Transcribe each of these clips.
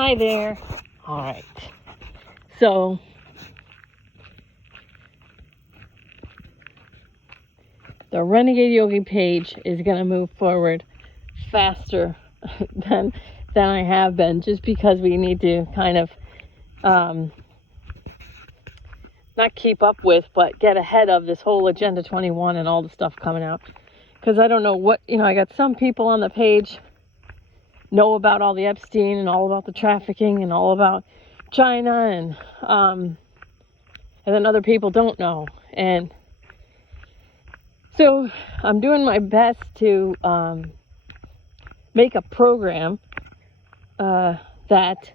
Hi there. All right. So, the Renegade Yogi page is going to move forward faster than I have been, just because we need to kind of not keep up with, but get ahead of this whole Agenda 21 and all the stuff coming out. Because I don't know what, I got some people on the page know about all the Epstein and all about the trafficking and all about China, and then other people don't know. And so I'm doing my best to make a program that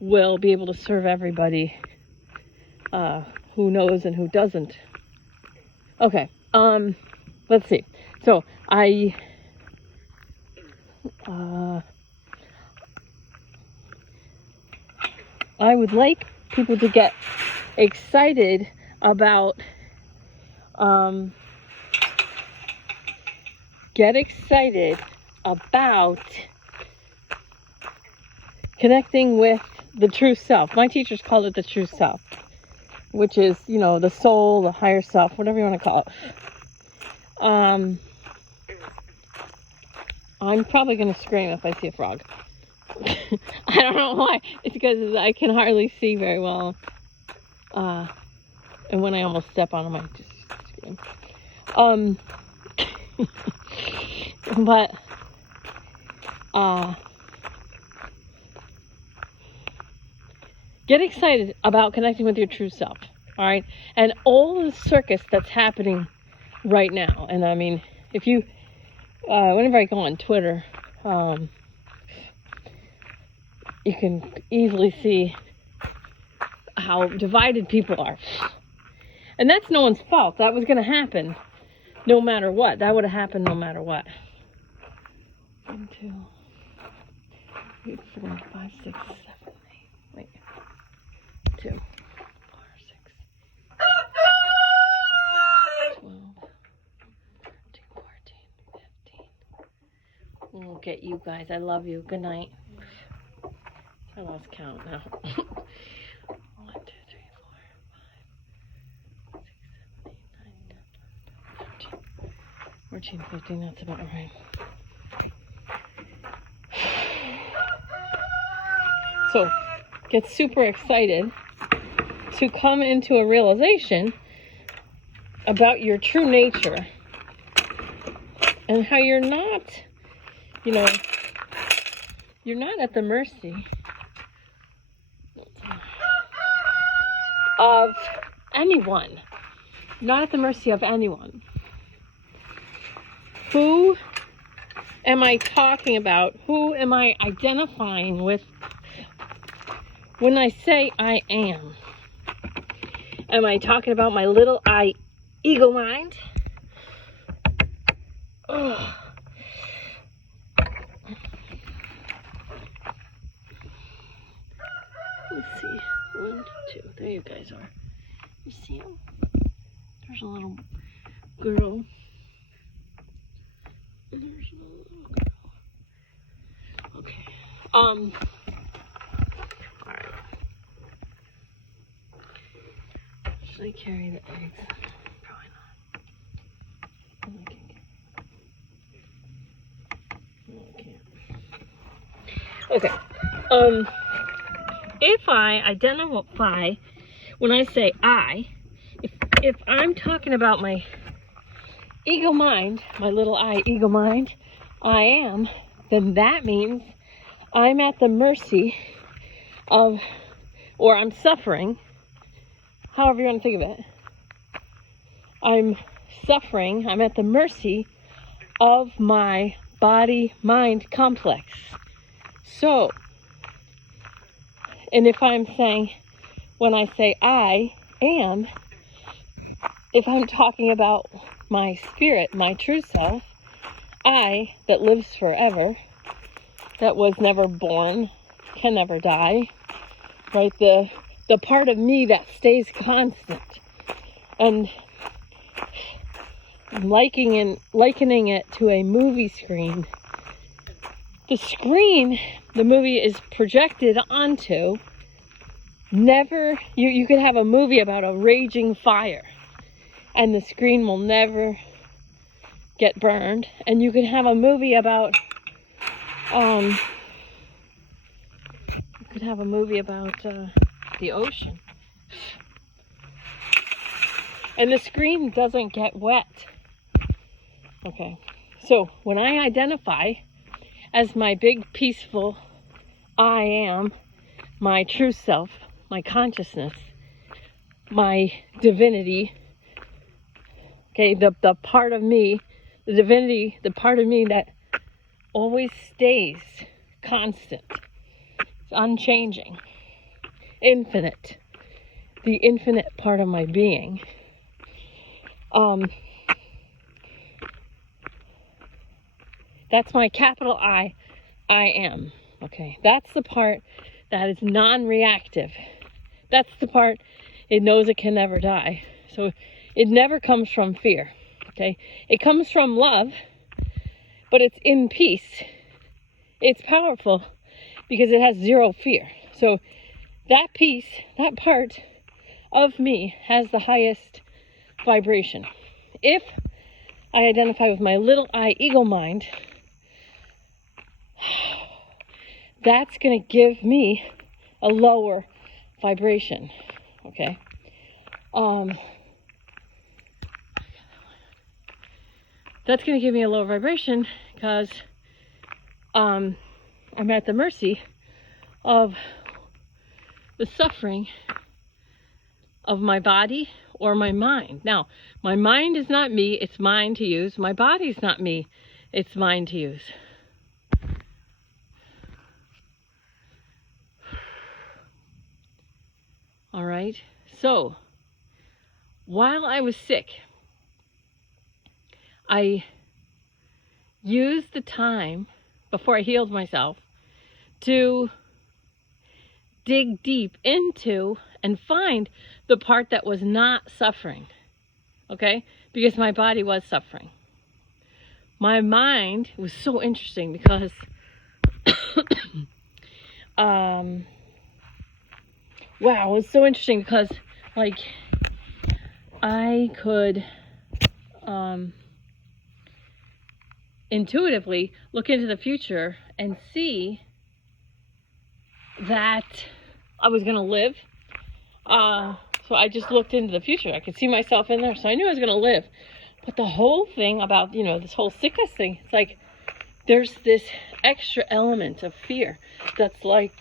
will be able to serve everybody who knows and who doesn't. Okay, let's see. So I would like people to get excited about connecting with the true self. My teachers called it the true self, which is, the soul, the higher self, whatever you want to call it. I'm probably going to scream if I see a frog. I don't know why. It's because I can hardly see very well. And when I almost step on them, I just scream. But, get excited about connecting with your true self, all right? And all the circus that's happening right now. And I mean, if you, whenever I go on Twitter, you can easily see how divided people are. And that's no one's fault. That was going to happen no matter what. That would have happened no matter what. 1, 2, 3, 4, 5, 6, 7, 8. Wait. 2, 4, 6, 12, 13, 14, 15. Look at you guys. I love you. Good night. I lost count now. 1, 2, 3, 4, 5, 6, 7, 8, 9, 10, 11, 13, 14, 15. That's about right. So, get super excited to come into a realization about your true nature and how you're not, you're not at the mercy of anyone. Not at the mercy of anyone. Who am I talking about? Who am I identifying with when I say I am? Am I talking about my little I ego mind? Ugh. Let's see. 1, 2. There you guys are. You see them? There's a little girl. And there's another little girl. Okay. Alright. Should I carry the eggs? Probably not. I can't. Okay. If I identify, when I say I, if I'm talking about my ego mind, my little I ego mind, I am, then that means I'm at the mercy of, or I'm suffering, however you want to think of it. I'm suffering, I'm at the mercy of my body-mind complex. So, and if I'm saying, when I say I am, if I'm talking about my spirit, my true self, I that lives forever, that was never born, can never die, right? The part of me that stays constant. And likening it to a movie screen, The screen the movie is projected onto, never, you could have a movie about a raging fire and the screen will never get burned. And you can have a movie about, the ocean, and the screen doesn't get wet. Okay, so when I identify as my big peaceful I am, my true self, my consciousness, my divinity, okay, the part of me, the divinity, the part of me that always stays constant, it's unchanging, infinite, the infinite part of my being. That's my capital I am. Okay, that's the part that is non-reactive. That's the part it knows it can never die. So it never comes from fear. Okay, it comes from love, but it's in peace. It's powerful because it has zero fear. So that piece, that part of me has the highest vibration. If I identify with my little I ego mind, that's going to give me a lower vibration. Okay. That's going to give me a lower vibration because I'm at the mercy of the suffering of my body or my mind. Now, my mind is not me, it's mine to use. My body is not me, it's mine to use. All right, so while I was sick, I used the time before I healed myself to dig deep into and find the part that was not suffering, okay? Because my body was suffering. My mind was so interesting because wow, it was so interesting because, like, I could intuitively look into the future and see that I was going to live. So I just looked into the future. I could see myself in there, so I knew I was going to live. But the whole thing about, this whole sickness thing, it's like there's this extra element of fear that's like,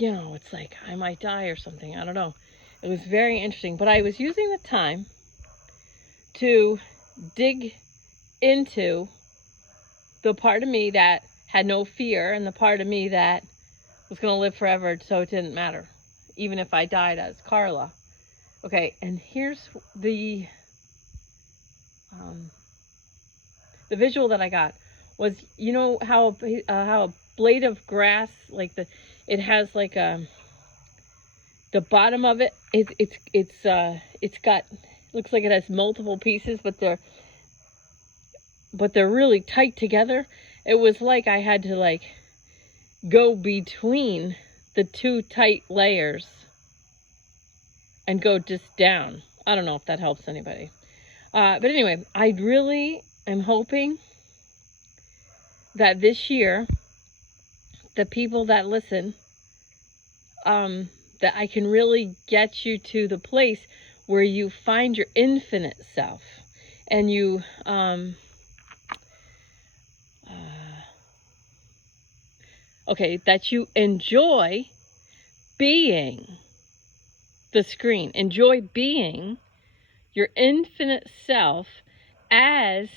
it's like I might die or something. I don't know. It was very interesting. But I was using the time to dig into the part of me that had no fear and the part of me that was going to live forever, so it didn't matter, even if I died as Carla. Okay, and here's the visual that I got was, how a blade of grass, like it has like the bottom of it, it's got, looks like it has multiple pieces, but they're really tight together. It was like I had to go between the two tight layers and go just down. I don't know if that helps anybody. But anyway, I really am hoping that this year, the people that listen, that I can really get you to the place where you find your infinite self and you that you enjoy being the screen, enjoy being your infinite self as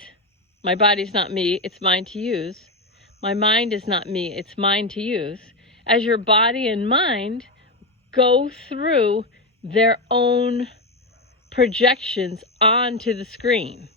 my body's not me, it's mine to use. My mind is not me, it's mine to use. As your body and mind go through their own projections onto the screen,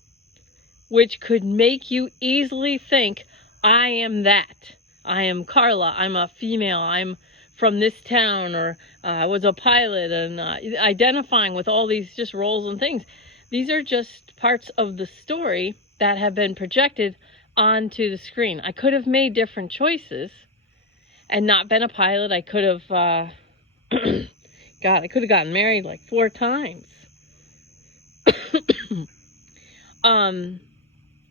which could make you easily think, I am that. I am Carla, I'm a female, I'm from this town, or I was a pilot, and identifying with all these just roles and things. These are just parts of the story that have been projected onto the screen. I could have made different choices and not been a pilot. I could have, I could have gotten married like 4 times.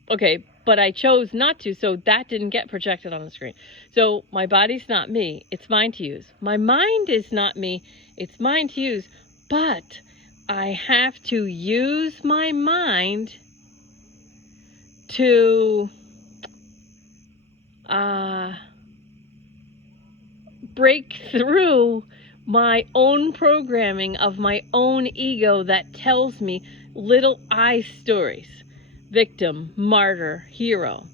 Okay, but I chose not to, so that didn't get projected on the screen. So my body's not me, it's mine to use. My mind is not me, it's mine to use. But I have to use my mind to break through my own programming of my own ego that tells me little I stories. Victim, martyr, hero.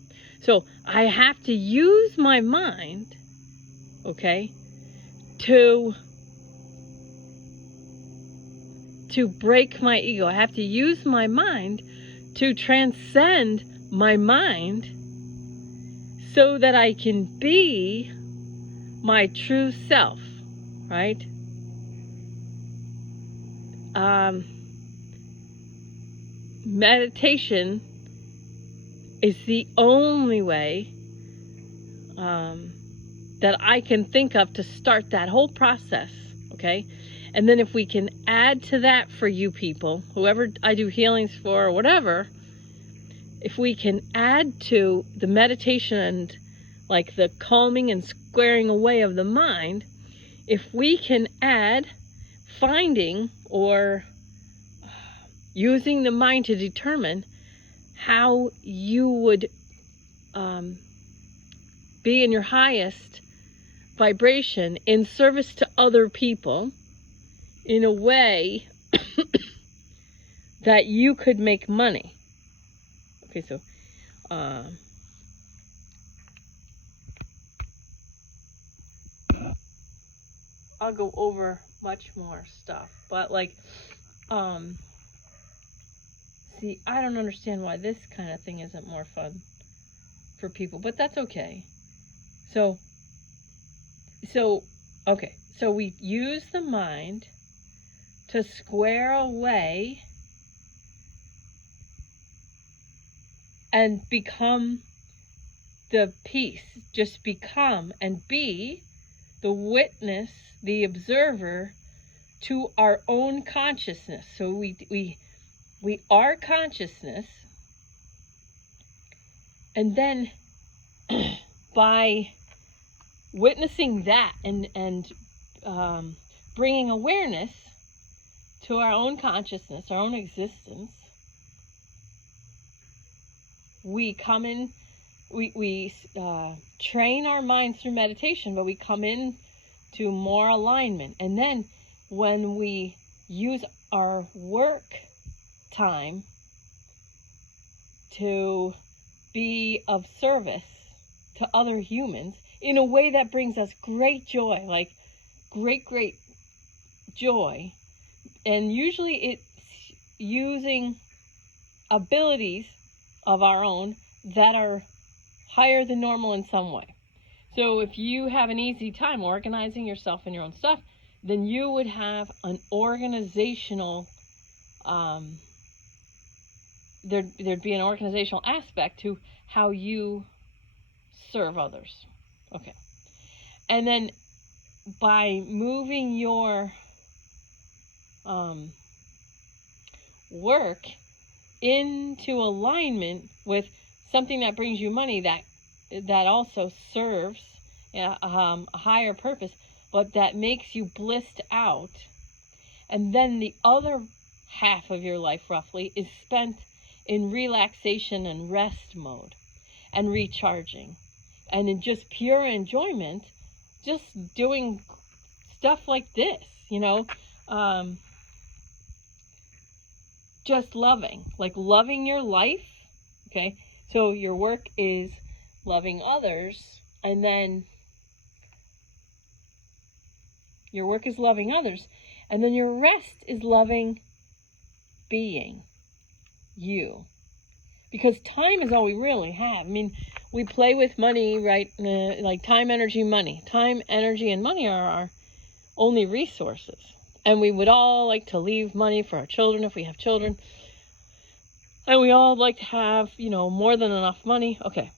So I have to use my mind, okay, to break my ego. I have to use my mind to transcend my mind so that I can be my true self, right? Meditation is the only way that I can think of to start that whole process, okay? And then if we can add to that for you people, whoever I do healings for or whatever, if we can add to the meditation and like the calming and squaring away of the mind, if we can add finding or using the mind to determine how you would be in your highest vibration in service to other people in a way that you could make money. Okay, so I'll go over much more stuff, but like see, I don't understand why this kind of thing isn't more fun for people, but that's okay. So okay, so we use the mind to square away and become the peace. Just become and be the witness, the observer to our own consciousness. So we are consciousness, and then by witnessing that and bringing awareness to our own consciousness, our own existence, we come in, we train our minds through meditation, but we come in to more alignment. And then when we use our work time to be of service to other humans in a way that brings us great joy, like great joy, and usually it's using abilities of our own that are higher than normal in some way. So if you have an easy time organizing yourself and your own stuff, then you would have an organizational there'd be an organizational aspect to how you serve others. Okay. And then by moving your work into alignment with something that brings you money, that also serves a higher purpose, but that makes you blissed out, and then the other half of your life roughly is spent in relaxation and rest mode and recharging and in just pure enjoyment, just doing stuff like this, you know, just loving your life. Okay, so your work is loving others, and then your work is loving others, and then your rest is loving being you. Because time is all we really have. I mean, we play with money, right? Like time, energy, money. Time, energy, and money are our only resources. And we would all like to leave money for our children if we have children. And we all like to have, more than enough money. Okay,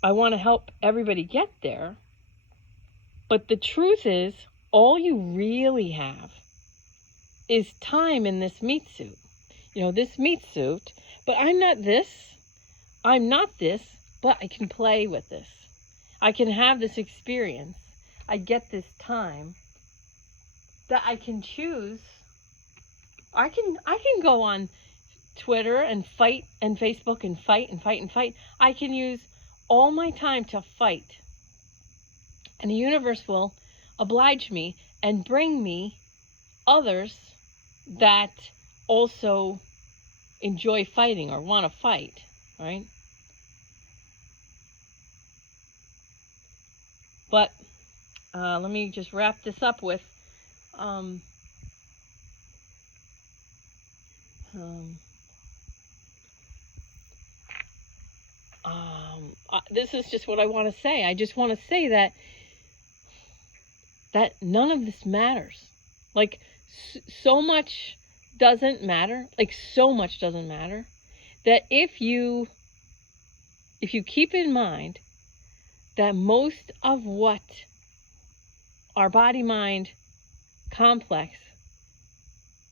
I want to help everybody get there. But the truth is, all you really have is time in this meat suit. This meat suit, but I'm not this, but I can play with this. I can have this experience. I get this time that I can choose. I can go on Twitter and fight, and Facebook and fight and fight and fight. I can use all my time to fight. And the universe will oblige me and bring me others that also enjoy fighting or want to fight, right? But let me just wrap this up with this is just what I want to say. I just want to say that none of this matters. Like, so much doesn't matter. Like, so much doesn't matter. That if you keep in mind that most of what our body-mind complex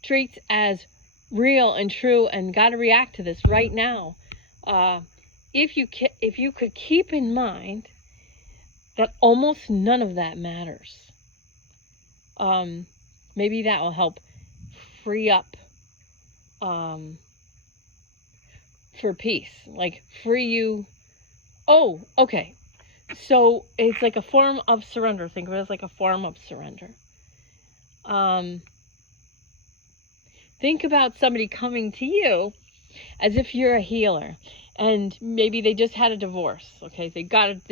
treats as real and true and got to react to this right now, if you could keep in mind that almost none of that matters, maybe that will help free up for peace, like free you. Oh, okay. So it's like a form of surrender. Think of it as like a form of surrender. Think about somebody coming to you as if you're a healer, and maybe they just had a divorce. Okay, they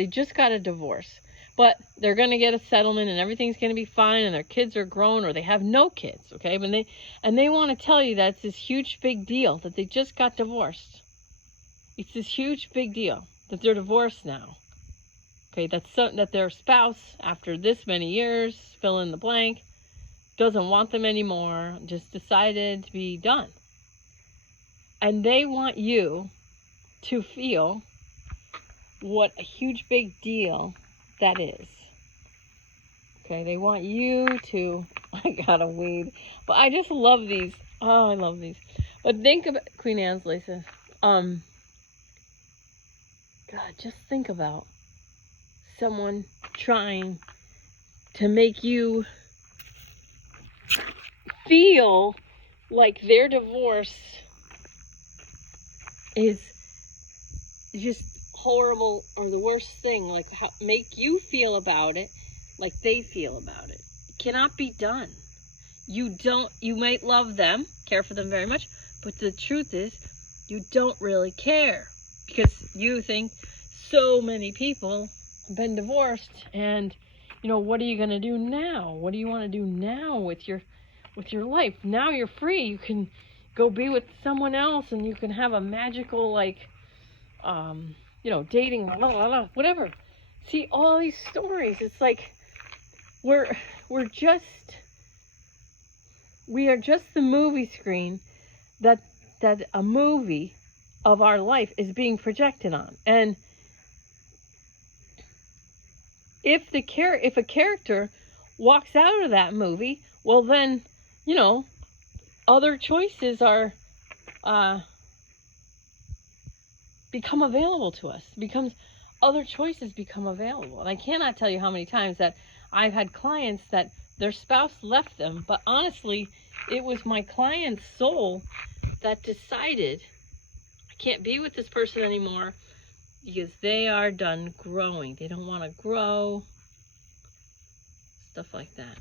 just got a divorce, but they're going to get a settlement and everything's going to be fine, and their kids are grown, or they have no kids. Okay, they want to tell you that it's this huge big deal that they just got divorced. It's this huge big deal that they're divorced now. Okay, that their spouse, after this many years, fill in the blank, doesn't want them anymore, just decided to be done. And they want you to feel what a huge big deal that is. Okay, they want you to, I gotta weed, but I just love these. Oh, I love these. But think about, Queen Annesley says, God, just think about someone trying to make you feel like their divorce is just horrible or the worst thing, like make you feel about it like they feel about it. It cannot be done. You might love them, care for them very much, but the truth is you don't really care, because you think so many people have been divorced, and what are you going to do now? What do you want to do now with your life? Now you're free. You can go be with someone else, and you can have a magical, dating, whatever. See, all these stories, it's like we are just the movie screen that a movie of our life is being projected on. And if a character walks out of that movie, well then, other choices are become available to us. Other choices become available. And I cannot tell you how many times that I've had clients that their spouse left them, but honestly, it was my client's soul that decided, I can't be with this person anymore because they are done growing. They don't want to grow. Stuff like that.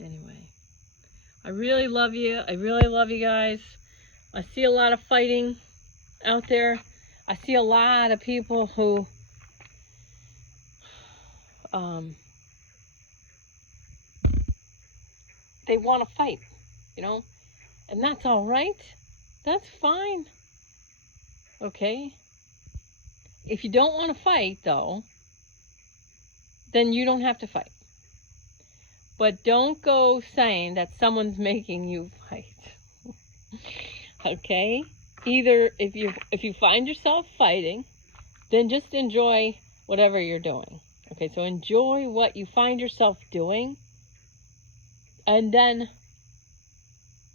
Anyway, I really love you. I really love you guys. I see a lot of fighting out there. I see a lot of people who they want to fight, and that's all right. That's fine. Okay? If you don't want to fight, though, then you don't have to fight. But don't go saying that someone's making you fight. Okay? Either if you find yourself fighting, then just enjoy whatever you're doing. Okay, so enjoy what you find yourself doing, and then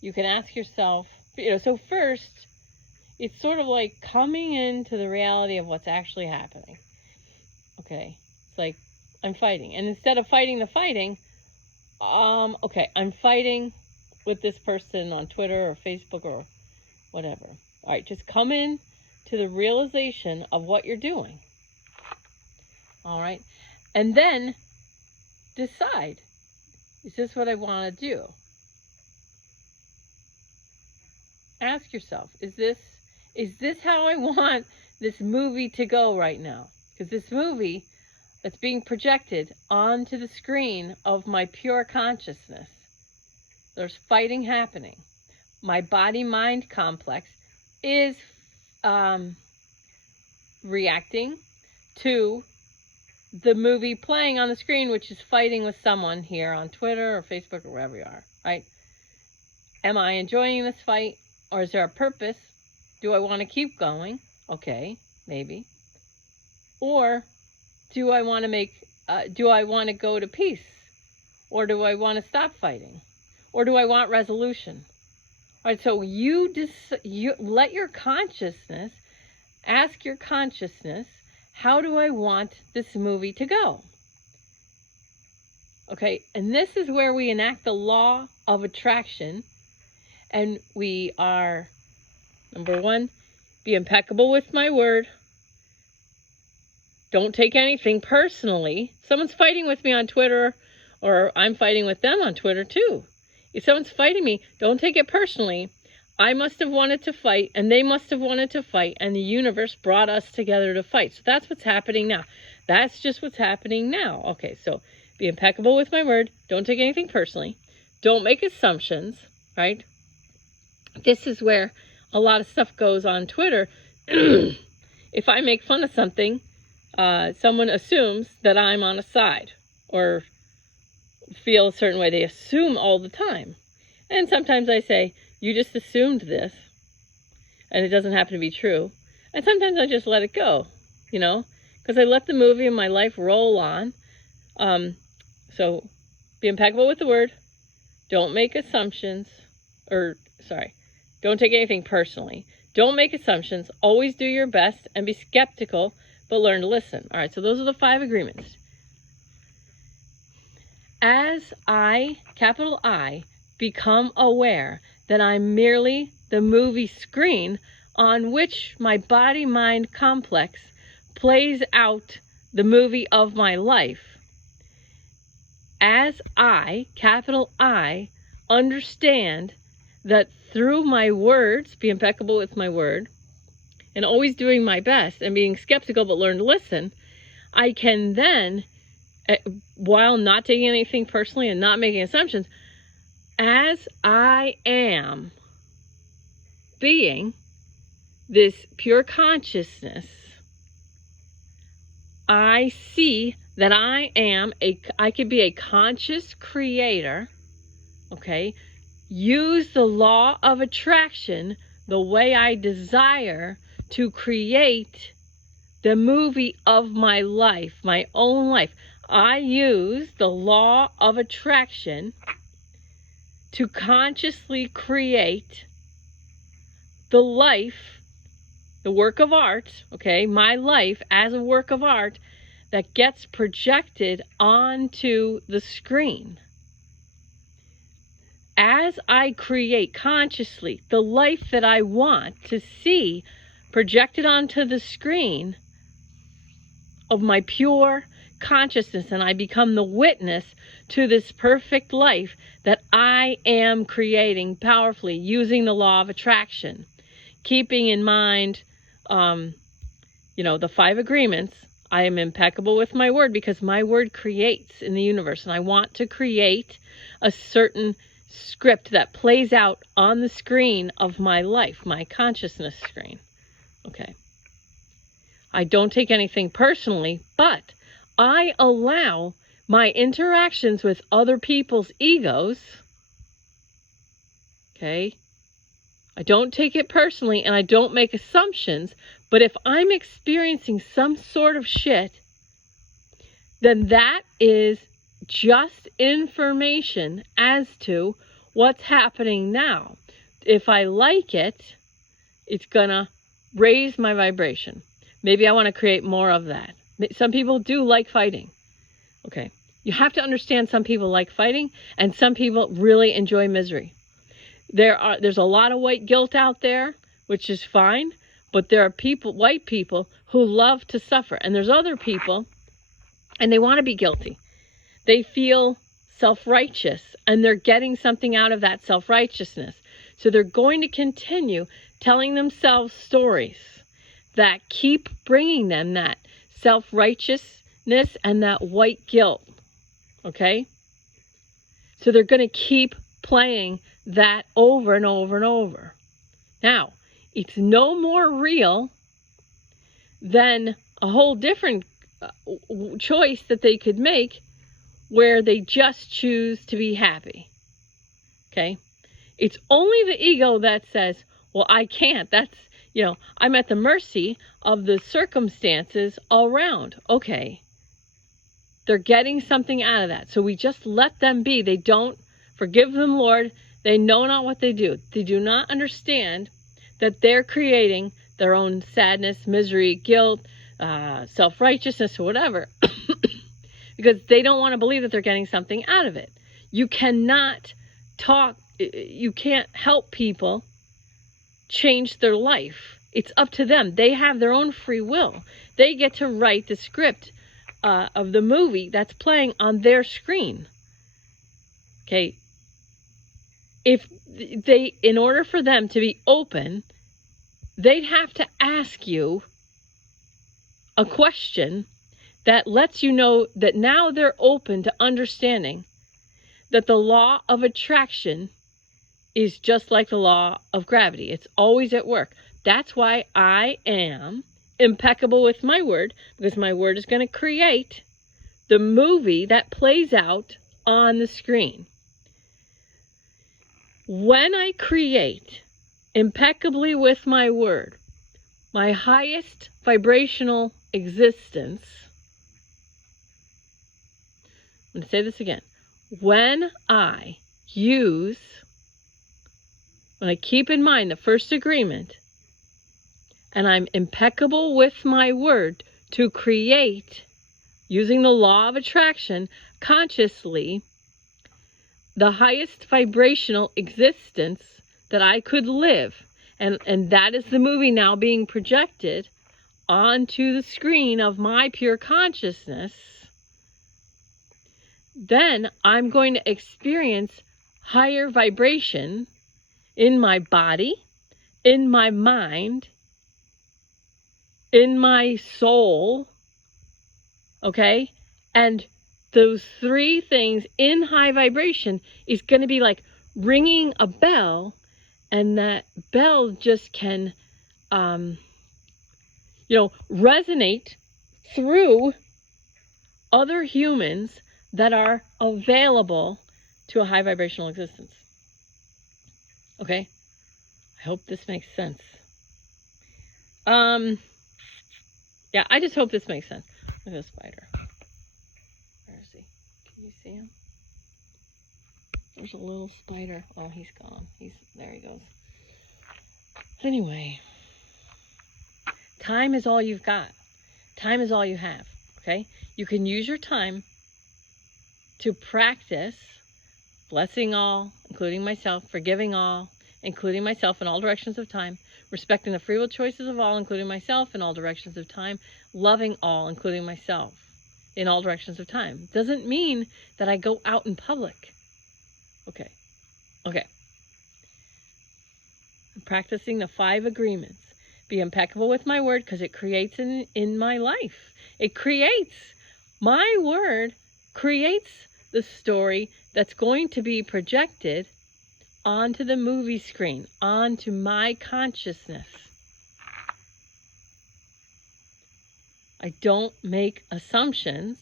you can ask yourself, so first, it's sort of like coming into the reality of what's actually happening. Okay, it's like, I'm fighting. And instead of fighting the fighting, okay, I'm fighting with this person on Twitter or Facebook or whatever. All right, just come in to the realization of what you're doing. All right, and then decide, is this what I want to do? Ask yourself, is this how I want this movie to go right now? Because this movie that's being projected onto the screen of my pure consciousness, there's fighting happening. My body-mind complex is reacting to the movie playing on the screen, which is fighting with someone here on Twitter or Facebook or wherever you are, right? Am I enjoying this fight, or is there a purpose? Do I want to keep going? Okay, maybe. Or do I want to go to peace? Or do I want to stop fighting? Or do I want resolution? All right, so you let your consciousness, ask your consciousness, how do I want this movie to go? Okay, and this is where we enact the law of attraction, and we are, number one, be impeccable with my word. Don't take anything personally. Someone's fighting with me on Twitter, or I'm fighting with them on Twitter too. If someone's fighting me, don't take it personally. I must have wanted to fight, and they must have wanted to fight, and the universe brought us together to fight. So that's what's happening now. That's just what's happening now. Okay, so be impeccable with my word. Don't take anything personally. Don't make assumptions, right? This is where a lot of stuff goes on Twitter. If I make fun of something, someone assumes that I'm on a side or feel a certain way. They assume all the time. And sometimes I say, you just assumed this, and it doesn't happen to be true. And sometimes I just let it go, because I let the movie in my life roll on. So be impeccable with the word. Don't make assumptions, don't take anything personally. Don't make assumptions. Always do your best and be skeptical, but learn to listen. All right, so those are the 5 agreements. As I, capital I, become aware that I'm merely the movie screen on which my body-mind complex plays out the movie of my life. As I, capital I, understand that through my words, be impeccable with my word, and always doing my best and being skeptical but learn to listen, I can then, while not taking anything personally and not making assumptions, as I am being this pure consciousness, I see that I could be a conscious creator, okay? Use the law of attraction the way I desire to create the movie of my life, my own life. I use the law of attraction to consciously create the life, the work of art, okay, my life as a work of art that gets projected onto the screen. As I create consciously the life that I want to see projected onto the screen of my pure consciousness, and I become the witness to this perfect life that I am creating powerfully using the law of attraction, keeping in mind, the 5 agreements. I am impeccable with my word because my word creates in the universe, and I want to create a certain script that plays out on the screen of my life, my consciousness screen. Okay. I don't take anything personally, but I allow my interactions with other people's egos, okay, I don't take it personally and I don't make assumptions, but if I'm experiencing some sort of shit, then that is just information as to what's happening now. If I like it, it's gonna raise my vibration. Maybe I want to create more of that. Some people do like fighting. Okay. You have to understand some people like fighting and some people really enjoy misery. There's a lot of white guilt out there, which is fine, but there are people, white people, who love to suffer. And there's other people, and they want to be guilty. They feel self-righteous, and they're getting something out of that self-righteousness. So they're going to continue telling themselves stories that keep bringing them that self-righteousness and that white guilt. Okay? So they're going to keep playing that over and over and over. Now, it's no more real than a whole different choice that they could make where they just choose to be happy. Okay? It's only the ego that says, well, I can't. That's, I'm at the mercy of the circumstances all around. Okay. They're getting something out of that. So we just let them be. They don't forgive them, Lord. They know not what they do. They do not understand that they're creating their own sadness, misery, guilt, self-righteousness, or whatever, because they don't want to believe that they're getting something out of it. You cannot you can't help people change their life. It's up to them. They have their own free will. They get to write the script of the movie that's playing on their screen. Okay. In order for them to be open, they'd have to ask you a question that lets you know that now they're open to understanding that the law of attraction is just like the law of gravity. It's always at work. That's why I am impeccable with my word, because my word is going to create the movie that plays out on the screen. When I create impeccably with my word, my highest vibrational existence, I'm going to say this again. When I keep in mind the first agreement, and I'm impeccable with my word to create, using the law of attraction, consciously, the highest vibrational existence that I could live. And that is the movie now being projected onto the screen of my pure consciousness. Then I'm going to experience higher vibration in my body, in my mind, in my soul, okay? And those three things in high vibration is going to be like ringing a bell, and that bell just can, resonate through other humans that are available to a high vibrational existence. Okay? I hope this makes sense. Yeah, I just hope this makes sense. Look at the spider. Where is he? Can you see him? There's a little spider. Oh, he's gone. There he goes. Anyway, time is all you've got. Time is all you have. Okay? You can use your time to practice blessing all, including myself, forgiving all, including myself in all directions of time, respecting the free will choices of all, including myself in all directions of time, loving all, including myself in all directions of time. Doesn't mean that I go out in public. Okay. I'm practicing the 5 agreements. Be impeccable with my word, because it creates in my life. My word creates the story that's going to be projected onto the movie screen, onto my consciousness. I don't make assumptions.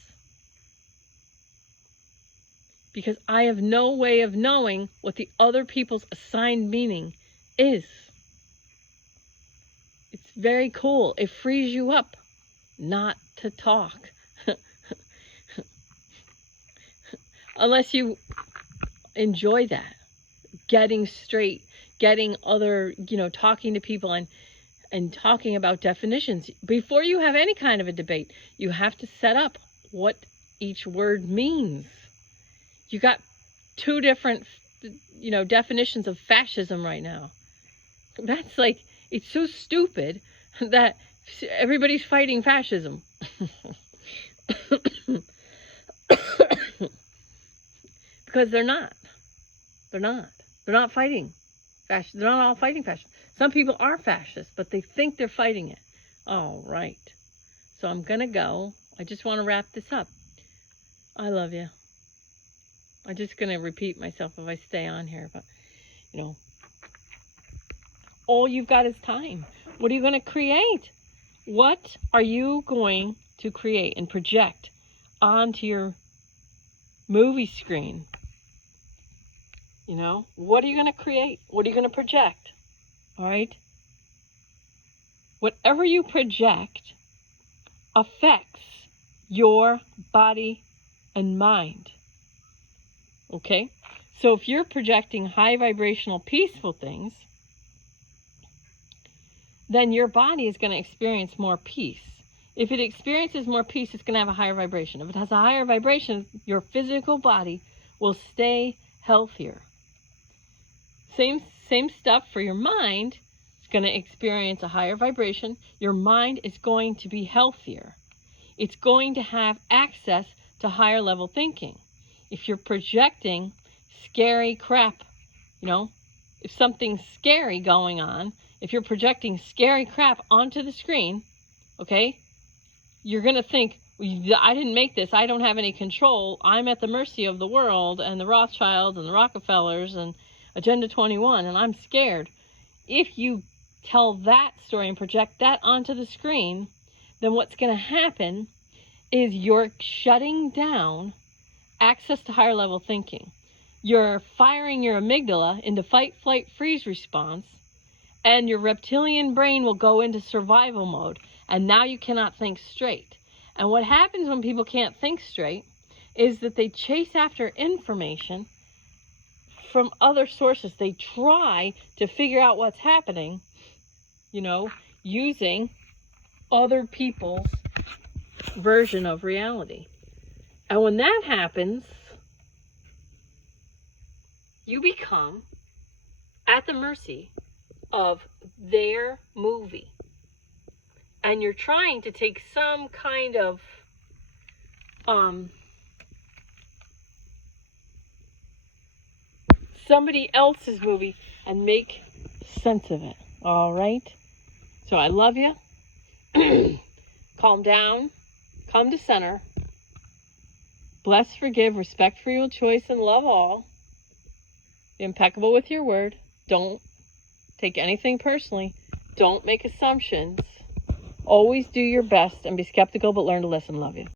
because I have no way of knowing what the other people's assigned meaning is. It's very cool. It frees you up not to talk. Unless you enjoy that. Getting straight, getting other, talking to people and talking about definitions. Before you have any kind of a debate, you have to set up what each word means. You got two different, definitions of fascism right now. That's like, it's so stupid that everybody's fighting fascism. Because they're not. They're not fighting fascism. They're not all fighting fascism. Some people are fascists, but they think they're fighting it. All right. So I'm going to go. I just want to wrap this up. I love you. I'm just going to repeat myself if I stay on here. But, all you've got is time. What are you going to create? What are you going to create and project onto your movie screen? What are you going to create? What are you going to project? All right? Whatever you project affects your body and mind. Okay? So if you're projecting high vibrational, peaceful things, then your body is going to experience more peace. If it experiences more peace, it's going to have a higher vibration. If it has a higher vibration, your physical body will stay healthier. Same stuff for your mind. It's going to experience a higher vibration. Your mind is going to be healthier. It's going to have access to higher level thinking. If you're projecting scary crap, if something's scary going on, if you're projecting scary crap onto the screen, okay, you're going to think, I didn't make this. I don't have any control. I'm at the mercy of the world and the Rothschilds and the Rockefellers and Agenda 21, and I'm scared. If you tell that story and project that onto the screen, then what's going to happen is you're shutting down access to higher level thinking. You're firing your amygdala into fight, flight, freeze response, and your reptilian brain will go into survival mode, and now you cannot think straight. And what happens when people can't think straight is that they chase after information from other sources. They try to figure out what's happening, using other people's version of reality. And when that happens, you become at the mercy of their movie. And you're trying to take some kind of somebody else's movie and make sense of it. All right? So I love you. Calm down. Come to center. Bless, forgive, respect for your choice, and love all. Be impeccable with your word. Don't take anything personally. Don't make assumptions. Always do your best and be skeptical, but learn to listen. Love you.